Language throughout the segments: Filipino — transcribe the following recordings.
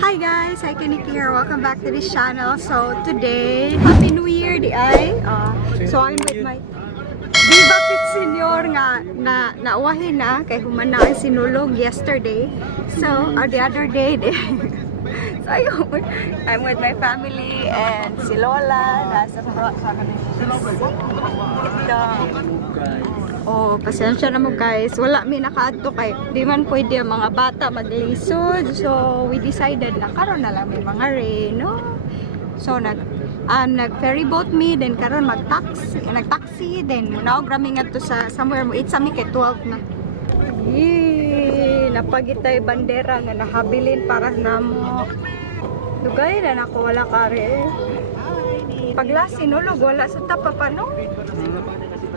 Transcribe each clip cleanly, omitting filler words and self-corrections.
Hi guys, Cykaniki here. Welcome back to this channel. So today, Happy New Year di ay. So I'm with my Viva Fit Senior nga nauwahin na kay humana ang Sinulog yesterday. So the other day so ayun, I'm with my family and si Lola nasa oh, pasensya na mo guys. Wala mi nakaadto kay di man pwede ang mga bata maglisod. So we decided na karon na lang may mga rain, no? So nag ferry boat me, then karon nag-taxi, then munaog rami ngadto sa somewhere mo sa mi kay 12 na. Napagitay bandera nga nahabilin para namo. Dugay na nako wala kare. Pagla Sinulog wala sa tapa pa no?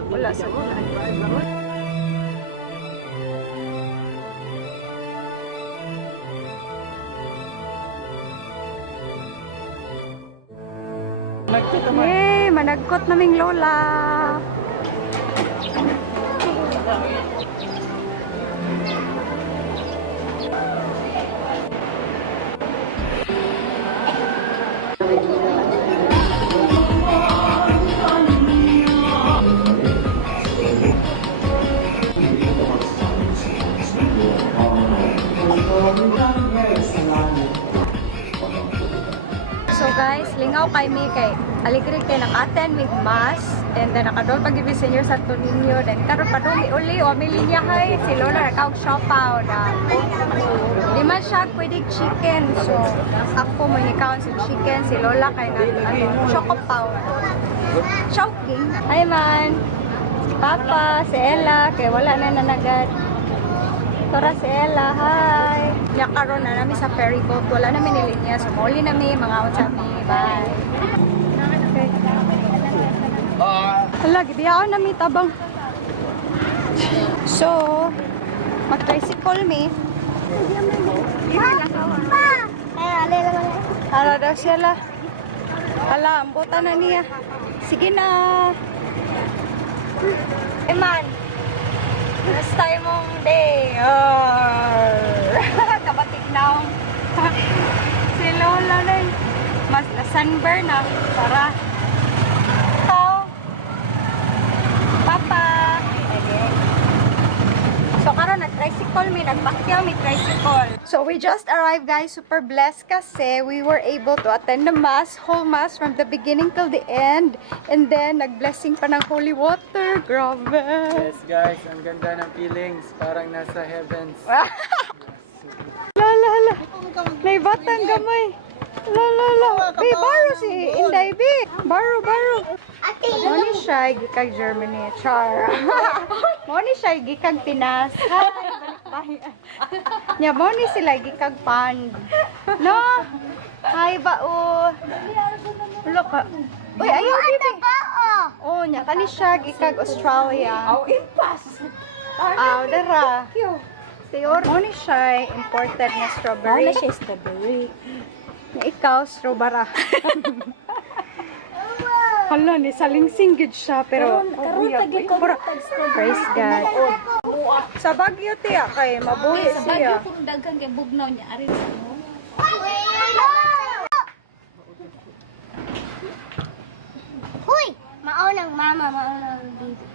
Wala sa wala. Yay! Managkot naming lola! So guys, lingaw kay mi kay aligri kay naka-attend mig mass and then nakadol pag-ibig senior sa Nino, then karon pa dumi uli o may linya hay si Lola nakaog siopaw na di man siya pwede chicken, so ako mo ni-count si chicken, si Lola kay siopaw choking. Hi man si Papa, si Ella kay wala na nanagad. Tora si Ella, hi! Nya karon na namin sa ferry boat, wala namin nilinya, so mauli namin, mga utsabi, bye! Okay. Hala, gibiyaan namin tabang. So, mag-tricycle mi. Hala daw siya. Hala, ambutan na niya. Sige na! Eman! Last time mong day. Kabatik na akong si Lola na mas na sunburn na. Tara. Ito. Papa. So karon nag-tricycle mi. Nagpakyaw mi tricycle. So we just arrived guys. Super blessed kasi we were able to attend the mass. Whole mass from the beginning till the end. And then nag-blessing pa ng holy water. Grabe. Yes guys, ang ganda ng feelings. Parang nasa heavens. Lala. May batang gamay. Lala. May baro si Inday, B. Baro. Moni siya, gikag Germany. Char. Moni siya, gikag Pinas. Hi, balik-balik. Nya, moni sila, gikag Pand. No? Hi, bao. Look, uy, ayaw, bibi. Oh, nya, kani siya, gikag Australia. Oh, impas. Dara. Moni siya, imported na strawberry. Wala siya strawberry. Ikaw, strawberry. Hala, ni salingsing gid siya, pero praise God. Sa Baguio tiya kay mabuhi Sa siya. Baguio kung daghang kay bugnaw niya ari sa mo. Huy! Maunang mama, maunang baby.